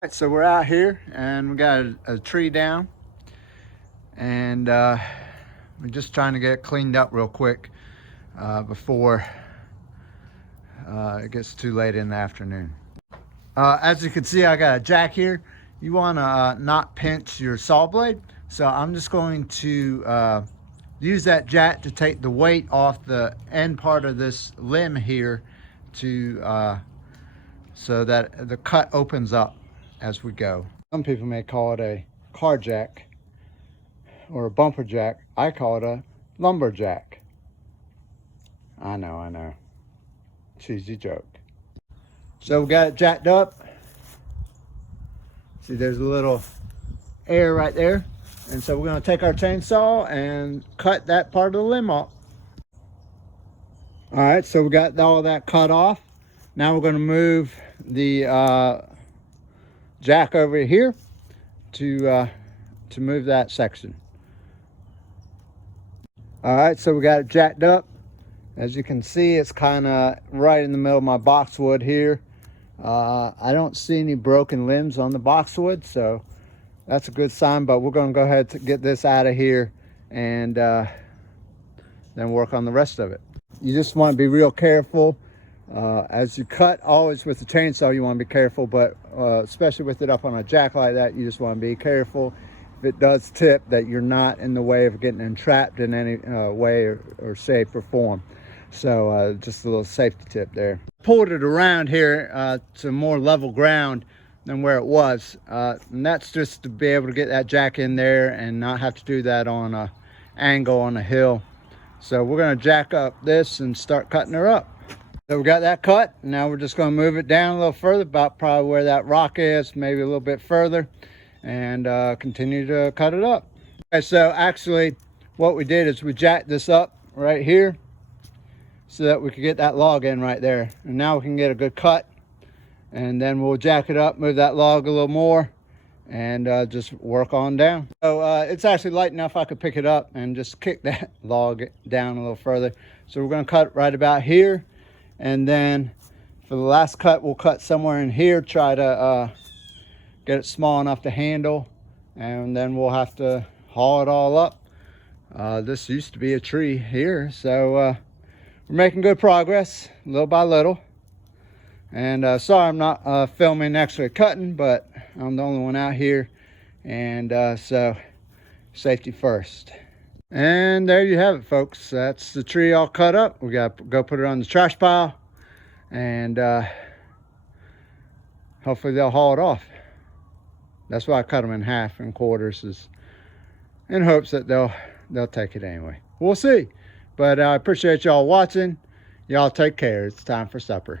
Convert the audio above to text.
Right, so we're out here and we got a tree down, and we're just trying to get it cleaned up real quick before it gets too late in the afternoon. As you can see, I got a jack here. You want to not pinch your saw blade, so I'm just going to use that jack to take the weight off the end part of this limb here to so that the cut opens up as we go. Some people may call it a car jack or a bumper jack. I call it a lumberjack. I know. Cheesy joke. So we got it jacked up. See, there's a little air right there. And so we're going to take our chainsaw and cut that part of the limb off. All right, so we got all that cut off. Now we're going to move the jack over here to move that section. All right, so we got it jacked up. As you can see, it's kind of right in the middle of my boxwood here. I don't see any broken limbs on the boxwood, so that's a good sign, but we're going to go ahead to get this out of here and then work on the rest of it. You just want to be real careful. As you cut, always with the chainsaw, you want to be careful, but especially with it up on a jack like that, you just want to be careful. If it does tip, that you're not in the way of getting entrapped in any way or shape or form. So just a little safety tip there. Pulled it around here to more level ground than where it was. And that's just to be able to get that jack in there and not have to do that on an angle on a hill. So we're going to jack up this and start cutting her up. So we got that cut. Now we're just going to move it down a little further, about probably where that rock is, maybe a little bit further, and continue to cut it up. Okay, so actually what we did is we jacked this up right here so that we could get that log in right there. And now we can get a good cut, and then we'll jack it up, move that log a little more, and just work on down. So it's actually light enough I could pick it up and just kick that log down a little further. So we're going to cut right about here. And then for the last cut, we'll cut somewhere in here, try to get it small enough to handle, and then we'll have to haul it all up. This used to be a tree here, so we're making good progress, little by little. And sorry I'm not filming actually cutting, but I'm the only one out here, and so safety first. And there you have it, folks. That's the tree all cut up. We got to go put it on the trash pile, and hopefully they'll haul it off. That's why I cut them in half and quarters, is in hopes that they'll take it anyway. We'll see. But I appreciate y'all watching. Y'all take care. It's time for supper.